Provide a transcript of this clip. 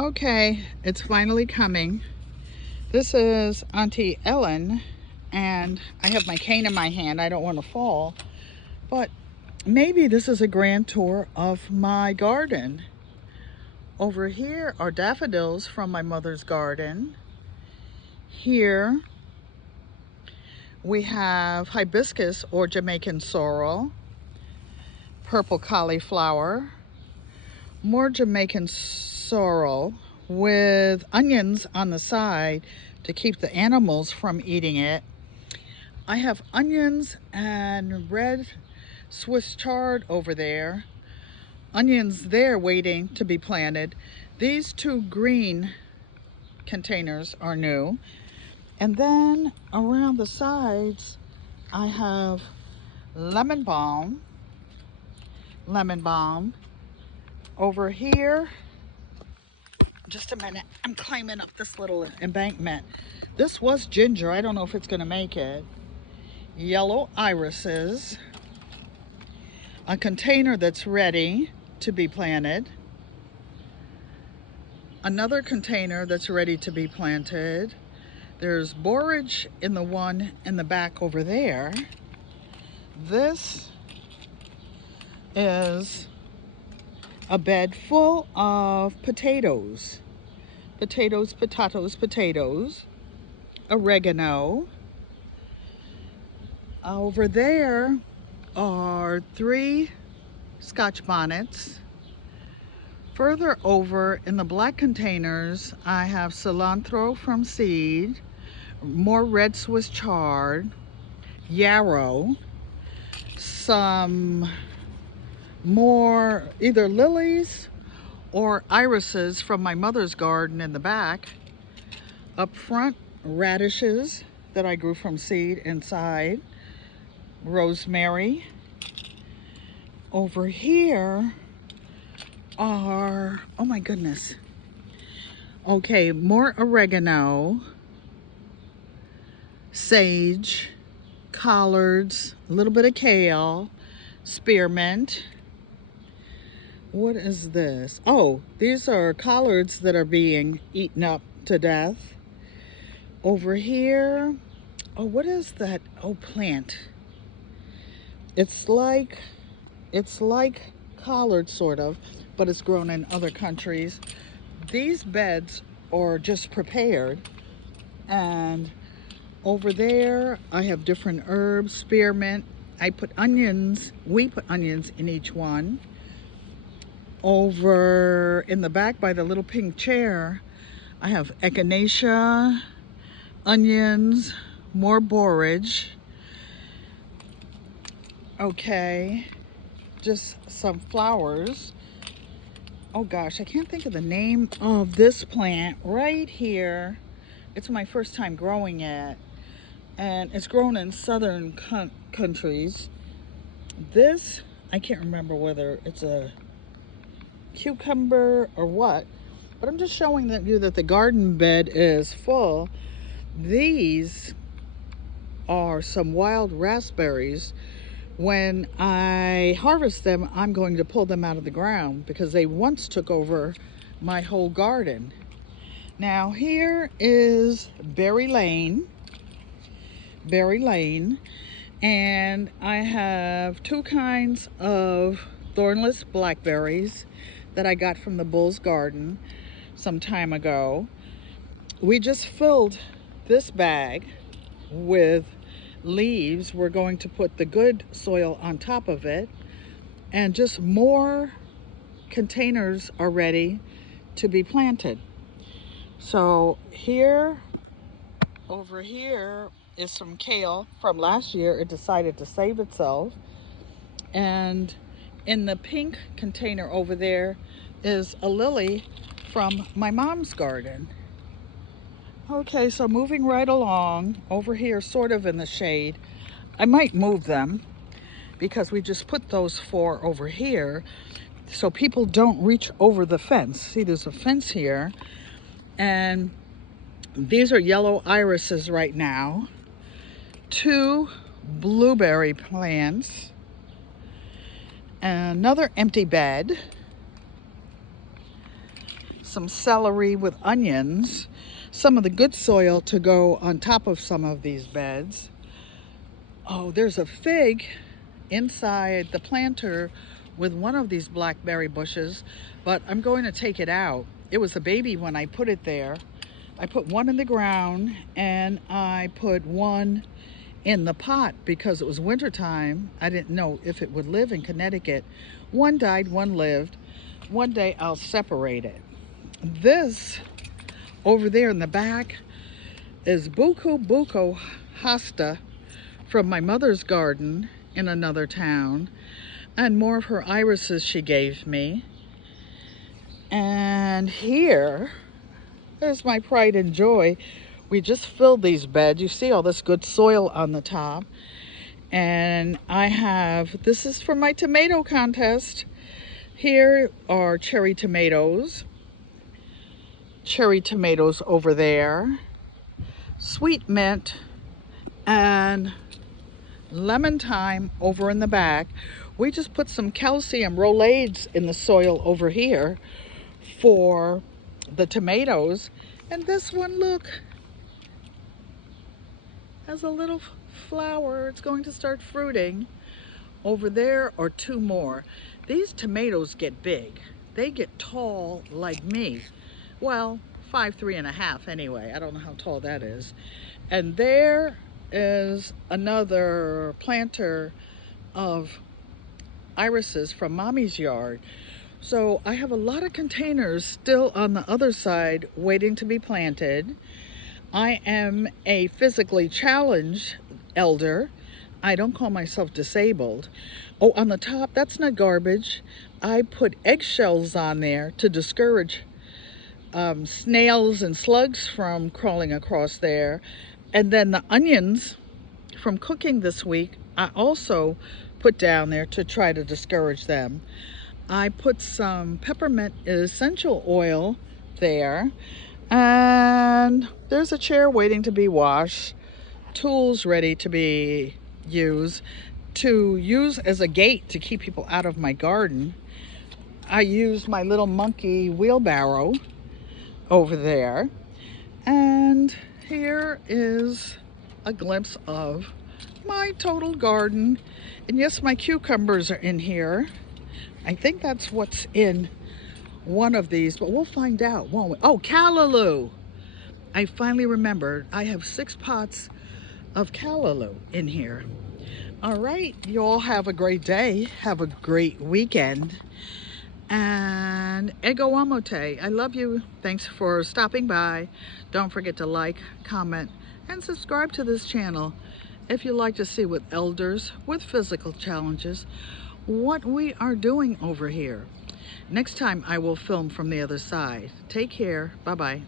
Okay, it's finally coming. This is Auntie Ellen, and I have my cane in my hand. I don't want to fall, but maybe this is a grand tour of my garden. Over here are daffodils from my mother's garden. Here we have hibiscus or Jamaican sorrel, purple cauliflower, more Jamaican sorrel with onions on the side to keep the animals from eating it. I have onions and red Swiss chard over there. Onions there waiting to be planted. These two green containers are new. And then around the sides, I have lemon balm. Over here, just a minute, I'm climbing up this little embankment. This was ginger. I don't know if it's gonna make it. Yellow irises. A container that's ready to be planted. Another container that's ready to be planted. There's borage in the one in the back over there. This is a bed full of potatoes. Potatoes, oregano. Over there are 3 Scotch bonnets. Further over in the black containers, I have cilantro from seed, more red Swiss chard, yarrow, some more either lilies or irises from my mother's garden in the back. Up front, radishes that I grew from seed inside, rosemary. Over here are, oh my goodness. Okay, more oregano, sage, collards, a little bit of kale, spearmint. What is this? Oh, these are collards that are being eaten up to death. Over here, oh, what is that? Oh, plant. It's like collard sort of, but it's grown in other countries. These beds are just prepared, and over there I have different herbs, spearmint. I put onions, we put onions in each one. Over in the back by the little pink chair, I have echinacea, onions, more borage. Okay, just some flowers. Oh gosh, I can't think of the name of this plant right here. It's my first time growing it, and it's grown in southern countries. This, I can't remember whether it's a cucumber or what, but I'm just showing you that the garden bed is full. These are some wild raspberries. When I harvest them, I'm going to pull them out of the ground because they once took over my whole garden. Now here is Berry Lane, and I have 2 kinds of thornless blackberries that I got from the Bull's garden some time ago. We just filled this bag with leaves. We're going to put the good soil on top of it, and just more containers are ready to be planted. So here, over here is some kale from last year. It decided to save itself. And in the pink container over there is a lily from my mom's garden. Okay, so moving right along, over here sort of in the shade. I might move them because we just put those 4 over here so people don't reach over the fence. See, there's a fence here, and these are yellow irises right now. 2 blueberry plants, another empty bed, some celery with onions, some of the good soil to go on top of some of these beds. Oh, there's a fig inside the planter with one of these blackberry bushes, but I'm going to take it out. It was a baby when I put it there. I put one in the ground and I put one in the pot because it was winter time. I didn't know if it would live in Connecticut. One died, one lived. One day I'll separate it. This over there in the back is buko hosta from my mother's garden in another town, and more of her irises she gave me. And here is my pride and joy. We just filled these beds. You see all this good soil on the top. And I have, this is for my tomato contest. Here are cherry tomatoes over there, sweet mint, and lemon thyme over in the back. We just put some calcium rolaids in the soil over here for the tomatoes. And this one, look, has a little flower. It's going to start fruiting. Over there are two more. These tomatoes get big. They get tall like me. Well, 5'3.5" anyway. I don't know how tall that is. And there is another planter of irises from Mommy's yard. So I have a lot of containers still on the other side waiting to be planted. I am a physically challenged elder. I don't call myself disabled. Oh, on the top, that's not garbage. I put eggshells on there to discourage snails and slugs from crawling across there. And then the onions from cooking this week, I also put down there to try to discourage them. I put some peppermint essential oil there. And there's a chair waiting to be washed, tools ready to be used, as a gate to keep people out of my garden. I use my little monkey wheelbarrow over there. And here is a glimpse of my total garden. And yes, my cucumbers are in here. I think that's what's in one of these, but we'll find out, won't we? Oh, callaloo. I finally remembered I have 6 pots of callaloo in here. All right, you all have a great day. Have a great weekend. And ego amote. I love you. Thanks for stopping by. Don't forget to like, comment, and subscribe to this channel if you like to see with elders with physical challenges what we are doing over here. Next time I will film from the other side. Take care. Bye-bye.